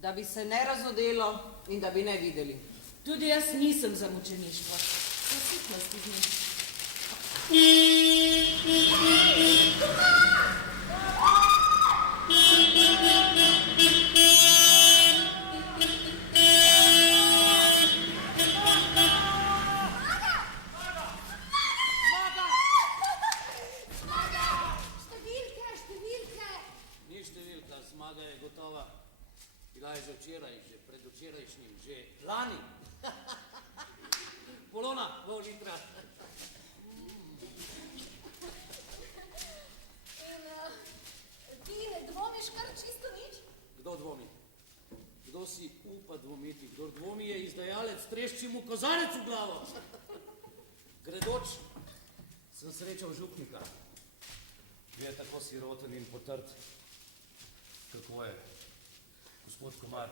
da bi se ne razodelo in da bi ne videli. Tudi jaz nisem za mučeništvo. Posipnosti z njim. Bila je že včeraj, že predvčerajšnjim, že lani. Polona, pol litra. Ti ne dvomiš kar čisto nič? Kdo dvomi? Kdo si upa dvomiti? Kdor dvomi je izdajalec, trešči mu kozarec v glavo. Gredoč sem srečal župnika. Je tako siroten in potrt. Kako je? Gospod Komar,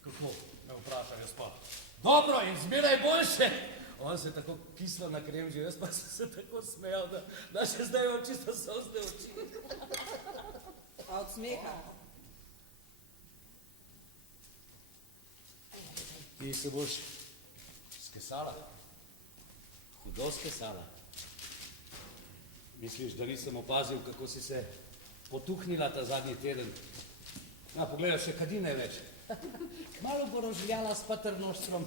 kako me vpraša gospa? Dobro in zmeraj boljše. On se tako kislo nakremžil, jaz pa sem se tako smejal, da še zdaj imam čisto solzne oči. A od smeha? Ti se boš skesala? Hudo skesala? Misliš, da nisem opazil, kako si se potuhnila ta zadnji teden? Ja, pogledaj, še kadi ne več. Kmalu bo rozžljala s paternoštrom.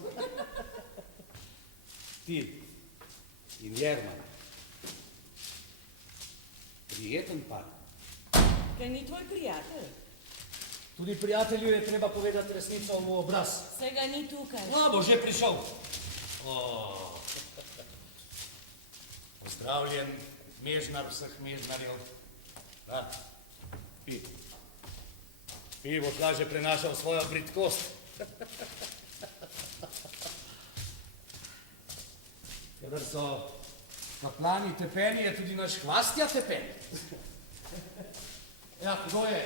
Ti in Jerman. Prijeten par. Kaj ni tvoj prijatelj? Tudi prijatelju je treba povedati resnico v obraz. Saj ga ni tukaj. No, bo že prišel. Pozdravljen, mežnar vseh mežnarjev. Da, pi. Pi boš lažje prenašal svojo bridkost. Kadar so kaplani tepeni, je tudi naš hvastja tepen. Ja, hudo je.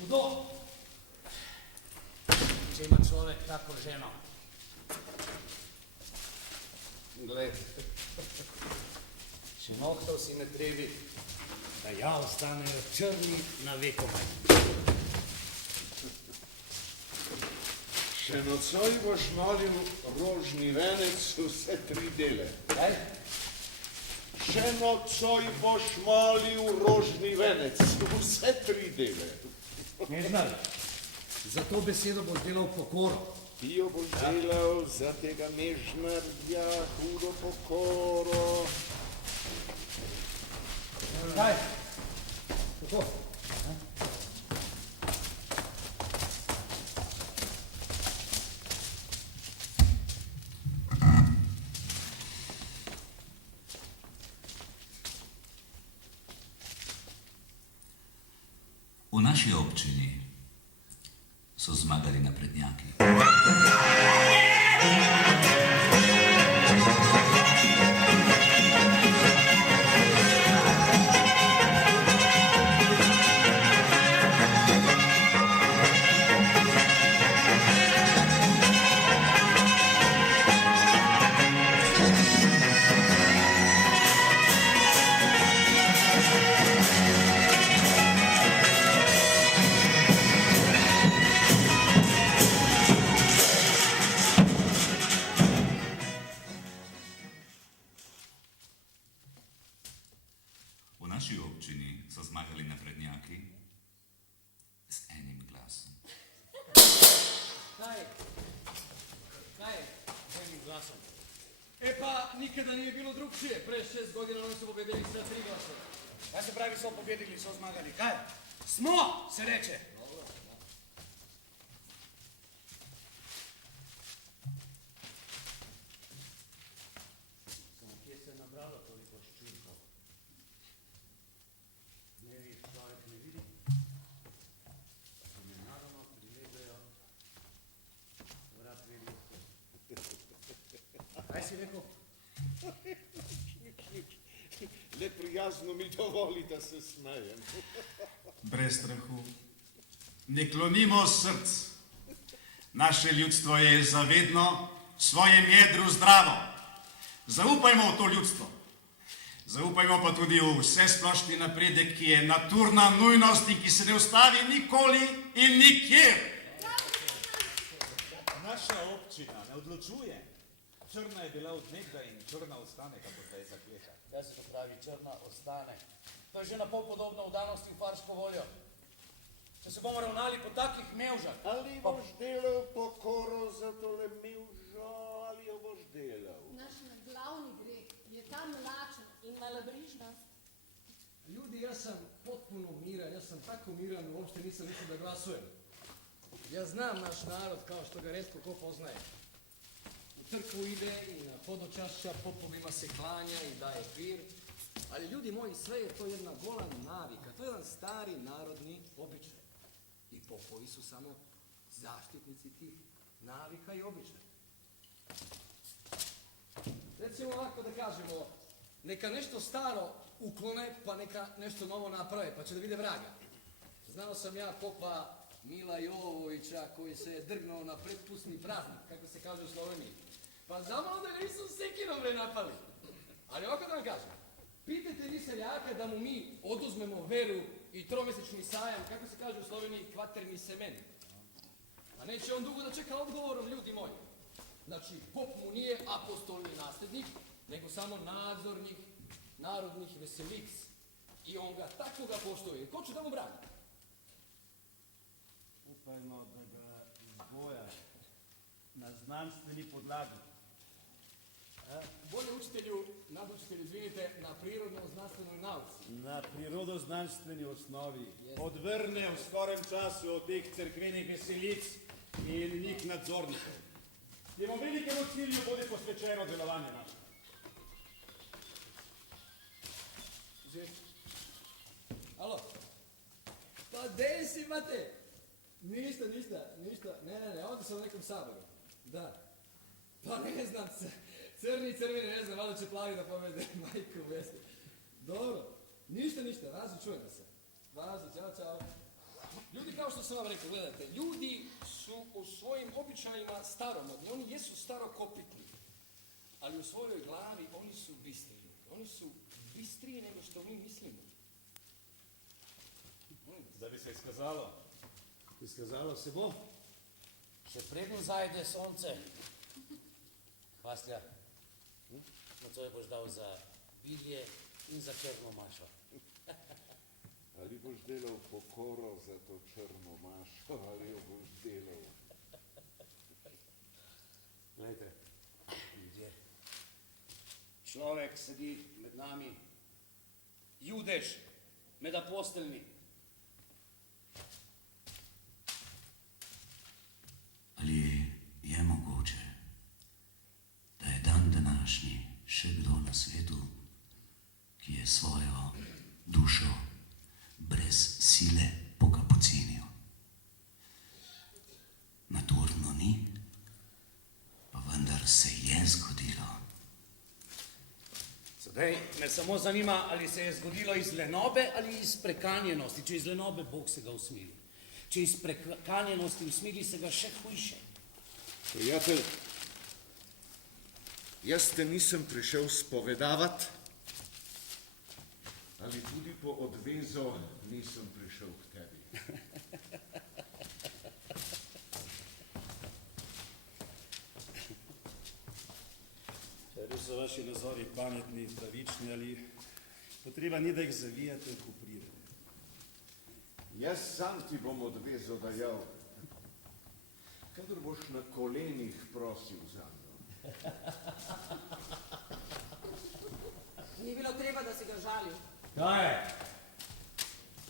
Hudo. Če ima človek tako ženo. Glej, še nohtov si ne trebi, da ja ostanejo črni na vekomaj. Še nocoj boš molil rožni venec vse 3 dele. Kaj? Še nocoj boš molil rožni venec vse 3 dele. Mežnar, za to besedo boš delal pokoro. Ti jo boš delal za tega mežnarja hudo pokoro. Kaj? Kako? V naši občini so zmagali naprednjaki. V naši občini so zmagali naprednjaki z enim glasom. Kaj? Kaj je z enim glasom? E pa, nikada nije bilo drugčije. Pre 6 godina oni su pobjedili sa 3 glasa. Ja se pravi, so pobjedili, so zmagali. Kaj? Smo, se reče. Samo kje se nabralo toliko ščurkov? Dnevi človek ne vidi. Nenadoma prilegajo vrat velike. Kaj si rekel? Le prijazno mi dovoli, da se smejem. Brez strahu. Ne klonimo src. Naše ljudstvo je zavedno, v svojem jedru zdravo. Zaupajmo v to ljudstvo. Zaupajmo pa tudi v vse splošni napredek, ki je naturna nujnost in ki se ne ustavi nikoli in nikjer. Naša občina ne odločuje. Črna je bila od nekdaj in črna ostane, kako ta je zakleta. Kaj se to pravi, črna ostane? To je že na pol podobno vdanosti v farsko voljo. Če se bomo ravnali po takih mevžah. Ali boš delal pokoro za tole mevžo, ali jo boš delal? Naš glavni greh je ta mlačnost in malobrižnost. Ljudi, jaz sem potpuno miran, jaz sem tako miran, uopšte nisam mislil da glasujem. Jaz znam naš narod kao što ga retko ko poznaje. U crkvu ide i na hodočašća, popovima se klanja i daje pir. Ali ljudi moji, sve je to jedna gola navika, to je jedan stari narodni običaj. I popovi su samo zaštitnici tih navika i običaja. Recimo ovako da kažemo, neka nešto staro uklone, pa neka nešto novo naprave, pa će da vide vraga. Znao sam ja popa Mila Jovovića koji se je drgnuo na pretpusni praznik, kako se kaže u Sloveniji. Pa zamalo da ga nisu sekinom napali. Ali ovako da vam kažem, pitajte vi seljaka da mu mi oduzmemo veru i tromesečni sajam, kako se kaže u Sloveniji, kvaterni semen. A neće on dugo da čeka odgovorom, ljudi moji. Znači, pop mu nije apostolni nasljednik, nego samo nadzornik narodnih veselic. I on ga tako ga poštuje. Ko će da mu brani? Upajmo, da ga izboja na znanstveni podlagi. Bolje učitelju, nadučitelju, izvinite, na prirodno-znanstvenoj nauci. Na prirodoznanstveni osnovi odvrne v skorem času od teh cerkvenih veselic in njih nadzornikov. Temu velikemu cilju bude posvečeno delovanje naše. Alo? Pa gdje si, mate? Ništa. Ne, ovdje sam u nekom saboru. Da. Pa ne znam, crveni, ne znam, valjda će plavi da pobjede majku vesti. Dobro, ništa, Vazi, čujemo se. Vazi, čao. Ljudi, kao što sam vam rekao, gledajte, ljudi su u svojim običajima staromodni, oni jesu starokopitni, ali u svojoj glavi oni su bistri. Oni su bistriji nego što mi mislimo. Da bi se izkazalo. Izkazalo se bo. Še preden zajde sonce. Hvastlja, nocoj boš dal za bilje in za črno mašo. Ali boš delal pokoro za to črno mašo, ali jo boš delal? Glejte, ljudje, človek sedi med nami, judež med aposteljmi. Ali je mogoče, da je dan današnji še kdo na svetu, ki je svojo dušo brez sile pokapucinil? Naturno ni, pa vendar se je zgodilo. Sedaj me samo zanima, ali se je zgodilo iz lenobe ali iz prekanjenosti. Če iz lenobe, Bog se ga usmili. Če iz prekanjenosti usmili, se ga še hujše. Prijatelj, jaz te nisem prišel spovedavati, ali tudi po odvezo nisem prišel k tebi. Res so vaši nazori pametni, pravični, ali potreba ni, da jih zavijate v koprive. Jaz sam ti bom odvezo dajal, kadar boš na kolenih prosil za njo. Ni bilo treba, da si ga žalil. Kaj je?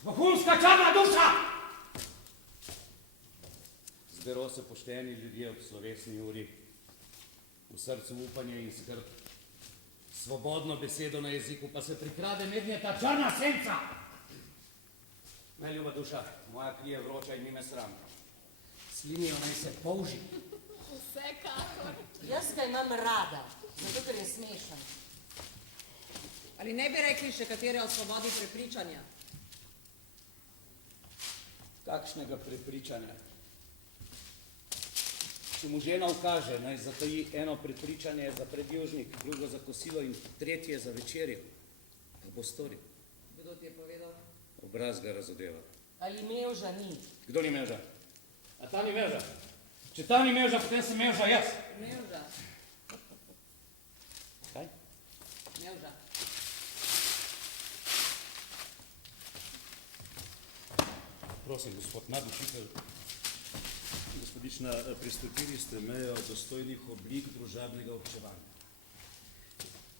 Vohunska črna duša! Zbero se pošteni ljudje ob slovesni uri. V srcu upanje in skrb. Svobodno besedo na jeziku, pa se prikrade mednje ta črna senca. Najljuba duša, moja kri je vroča in ni me sram. Slinijo naj se polži. Vsekakor. Jaz ga imam rada, zato ker je smešen. Ali ne bi rekli še katere o svobodi prepričanja? Kakšnega prepričanja? Če mu žena ukaže, naj zataji eno prepričanje za predjužnik, drugo za kosilo in tretje za večerjo. bo storil. Kdo ti je povedal? Obraz ga razodeva. Ali mevža ni? Kdo ni mevža? A ta ni mevža? Če ta ni mevža, potem sem mevža jaz. Mevža. Kaj? Mevža. Prosim, gospod nadučitelj, gospodična, pristopili ste mejo dostojnih oblik družabnega občevanja.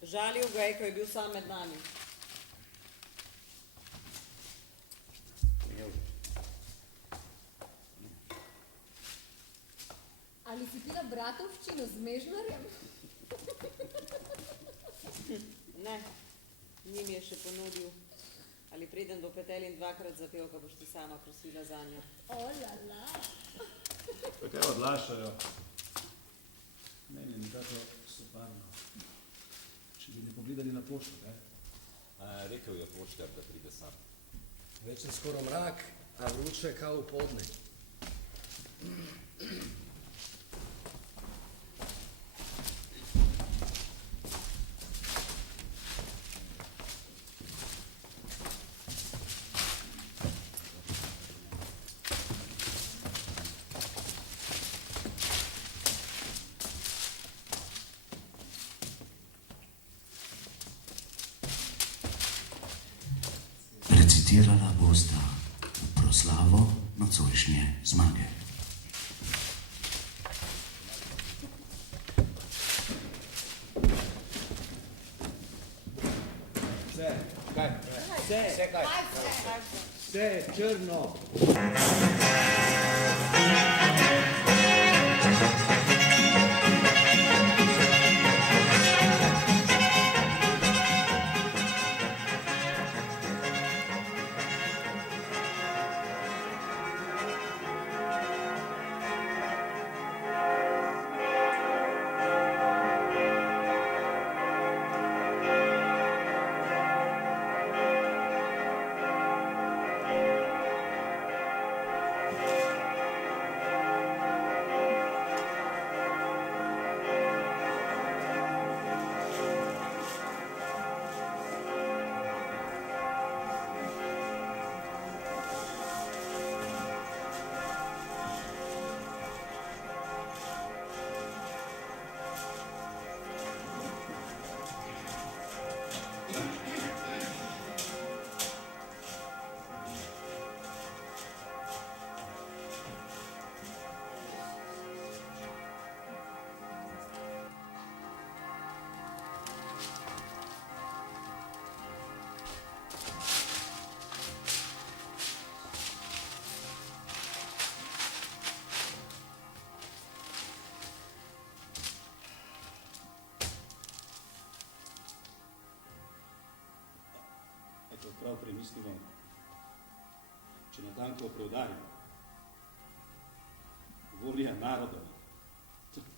Žalil ga je, ko je bil sam med nami. Ali si pila bratovščino z Mežnarjem? Ne, ni mi je še ponudil. Ali pridem do petel in dvakrat zapel, ko boš ti sama prosila za njo. O, la, la. Pa kaj odlašajo? Meni je nekako soparno. Če bi ne pogledali na pošto, ne? Rekel je poštar, da pride sam. Već je skoro mrak, a vruće kao u podne. Recitirala bosta proslavo nocojšnje zmage. Vse, kaj? Vse kaj? Vse je črno. Prav premislimo, če natanko preudarimo. Volja narodov,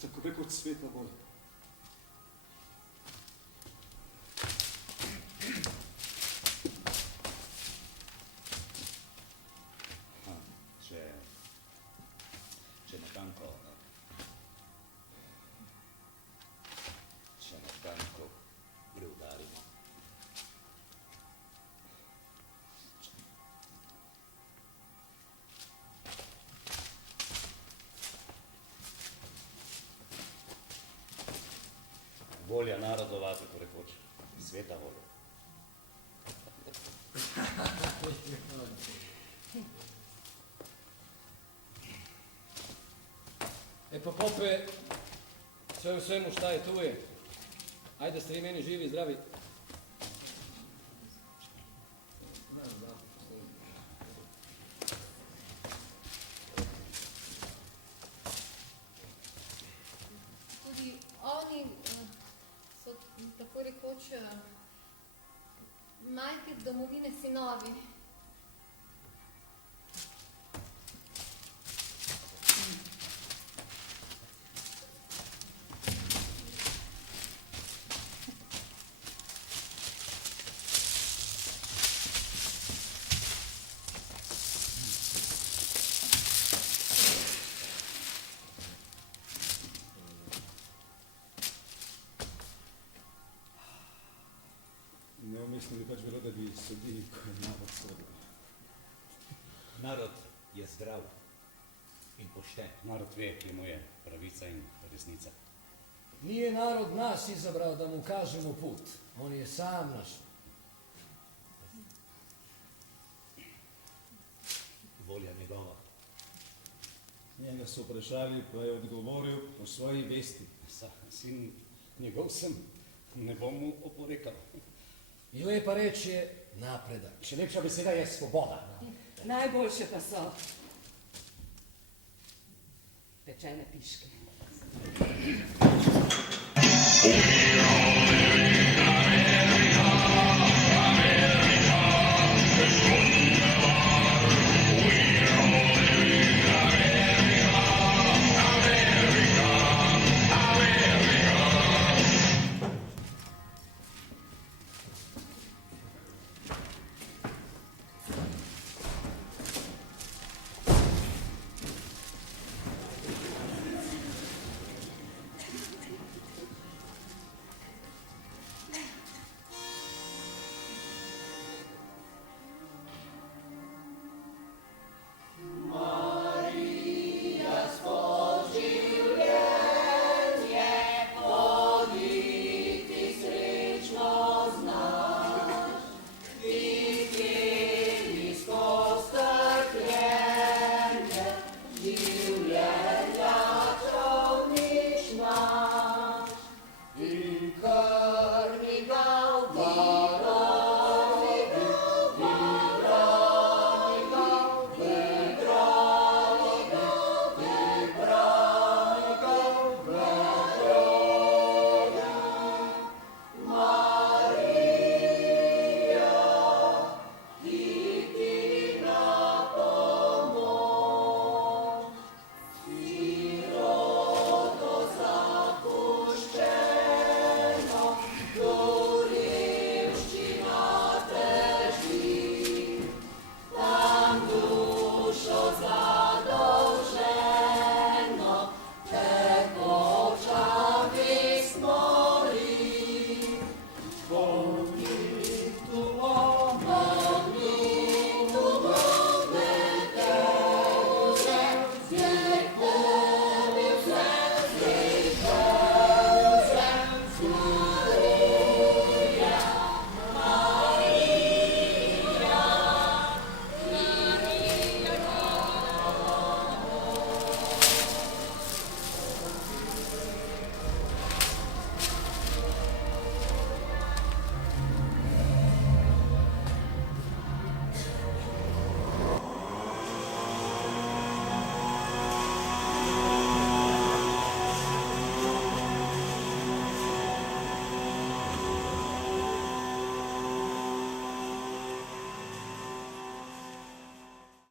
tako kot sveta volja. Če natanko preudarimo. Volja narodova, tako rekoč, sveta volja. E pa pope, sve u svemu šta je tu je. Ajde ste vi meni živi i zdravi. Tudi oni so tako rekoč majke domovine sinovi. Umestno bi pač bilo, da bi sodnik narod sodil. Narod je zdrav in pošten. Narod ve, kje mu je pravica in resnica. Nije narod nas izabrao da mu kažemo put. On je sam naš. Volja njegova. Njega so vprašali, pa je odgovoril po svoji vesti. Sin njegov sem, ne bom mu oporekal. I lepa reč je napredak. Še lepša beseda je svoboda. Najboljše pa so pečene piške. Oh,